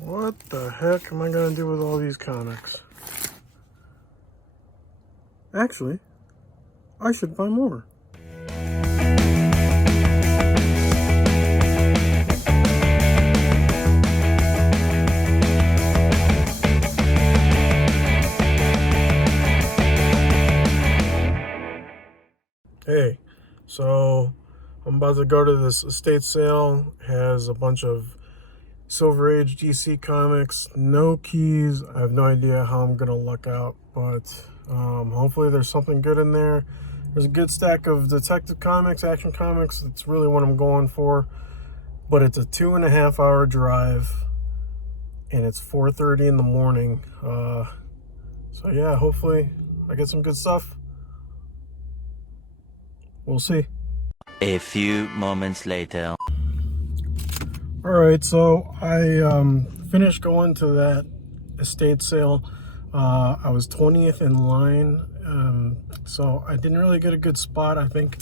What the heck am I gonna do with all these comics? Actually, I should buy more. Hey, so I'm about to go to this estate sale. It has a bunch of Silver Age DC comics, no keys. I have no idea how I'm gonna luck out, but hopefully there's something good in there. There's a good stack of detective comics, action comics. That's really what I'm going for. But it's a 2.5 hour drive, and it's 4:30 in the morning. So yeah, hopefully I get some good stuff. We'll see. A few moments later. All right, so I finished going to that estate sale. I was 20th in line, so I didn't really get a good spot. I think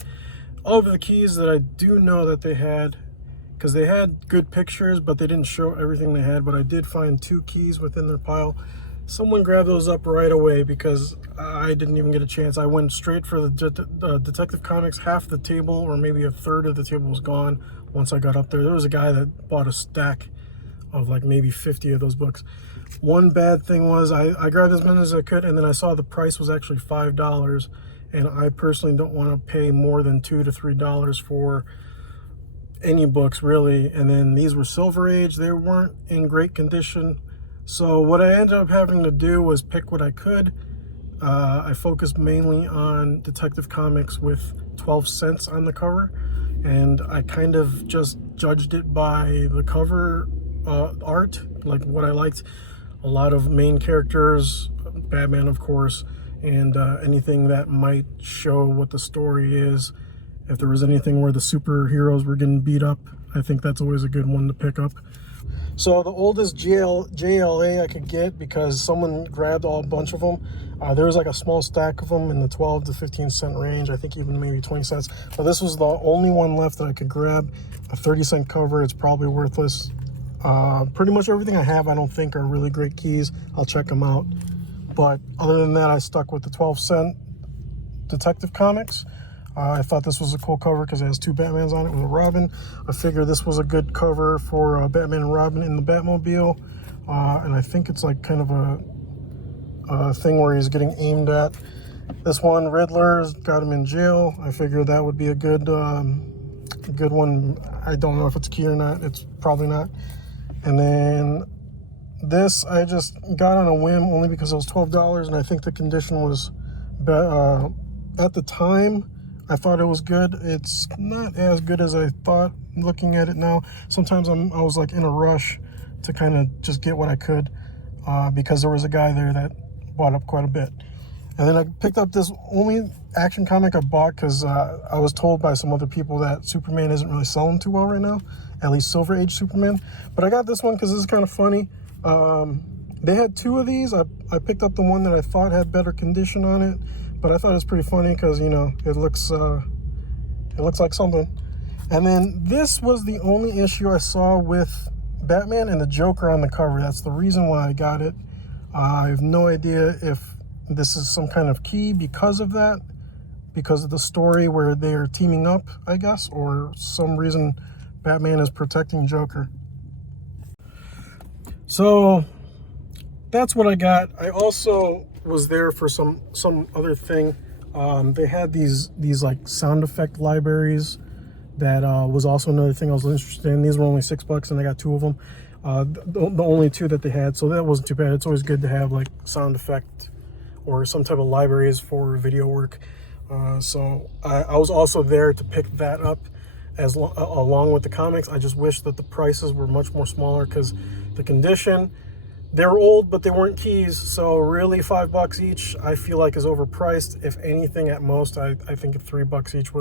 all of the keys that I do know that they had, because they had good pictures, but they didn't show everything they had, but I did find 2 keys within their pile. Someone grabbed those up right away because I didn't even get a chance. I went straight for the Detective Comics. Half the table, or maybe a third of the table, was gone once I got up there. There was a guy that bought a stack of like maybe 50 of those books. One bad thing was I grabbed as many as I could, and then I saw the price was actually $5, and I personally don't want to pay more than $2 to $3 for any books, really. And then these were Silver Age. They weren't in great condition. So what I ended up having to do was pick what I could. I focused mainly on Detective Comics with 12 cents on the cover, and I kind of just judged it by the cover art, like what I liked. A lot of main characters, Batman of course, and anything that might show what the story is. If there was anything where the superheroes were getting beat up, I think that's always a good one to pick up. So the oldest JLA I could get, because someone grabbed a bunch of them. There was like a small stack of them in the 12 to 15 cent range. I think even maybe 20 cents. But this was the only one left that I could grab. A 30-cent cover. It's probably worthless. Pretty much everything I have I don't think are really great keys. I'll check them out. But other than that, I stuck with the 12-cent Detective Comics. I thought this was a cool cover because it has 2 Batmans on it with a Robin. I figured this was a good cover for Batman and Robin in the Batmobile. And I think it's like kind of a thing where he's getting aimed at. This one, Riddler's got him in jail. I figured that would be a good one. I don't know if it's key or not. It's probably not. And then this I just got on a whim only because it was $12, and I think the condition was at the time I thought it was good. It's not as good as I thought looking at it now. Sometimes I was like in a rush to kind of just get what I could, because there was a guy there that bought up quite a bit. And then I picked up this only action comic I bought because I was told by some other people that Superman isn't really selling too well right now, at least Silver Age Superman. But I got this one because this is kind of funny. They had 2 of these. I picked up the one that I thought had better condition on it, but I thought it was pretty funny because, you know, it looks like something. And then this was the only issue I saw with Batman and the Joker on the cover. That's the reason why I got it. I have no idea if this is some kind of key because of that, because of the story where they are teaming up, I guess, or some reason Batman is protecting Joker. So that's what I got. I also was there for some other thing. They had these like sound effect libraries. That was also another thing I was interested in. These were only $6, and I got 2 of them. The only 2 that they had, so that wasn't too bad. It's always good to have like sound effect or some type of libraries for video work. So I was also there to pick that up along with the comics. I just wish that the prices were much more smaller because the condition, they were old, but they weren't keys. So really $5 each, I feel like is overpriced. If anything, at most, I think if $3 each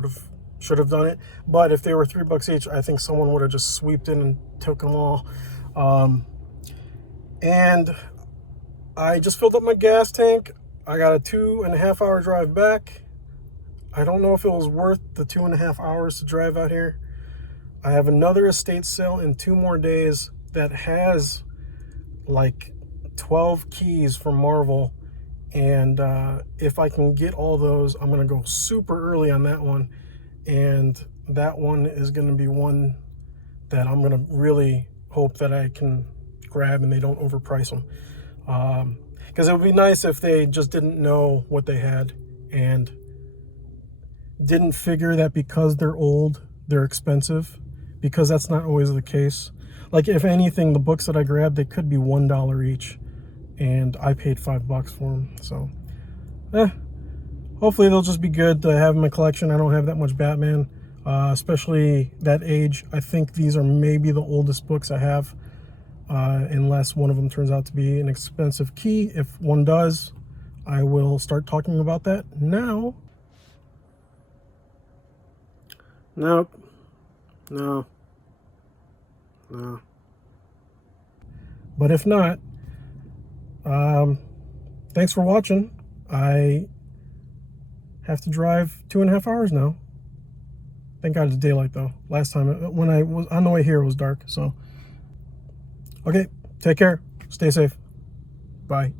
should have done it. But if they were $3 each, I think someone would have just sweeped in and took them all. And I just filled up my gas tank. I got a 2.5 hour drive back. I don't know if it was worth the 2.5 hours to drive out here. I have another estate sale in 2 more days that has like 12 keys from Marvel, and if I can get all those, I'm gonna go super early on that one, and that one is gonna be one that I'm gonna really hope that I can grab and they don't overprice them, because it would be nice if they just didn't know what they had and didn't figure that because they're old they're expensive, because that's not always the case. Like, if anything, the books that I grabbed, they could be $1 each, and I paid $5 for them. So hopefully they'll just be good to have in my collection. I don't have that much Batman, especially that age. I think these are maybe the oldest books I have, unless one of them turns out to be an expensive key. If one does, I will start talking about that now. Nope. No. But if not, thanks for watching. I have to drive 2.5 hours now. Thank God it's daylight though. Last time, when I was on the way here, it was dark. So, okay, take care. Stay safe. Bye.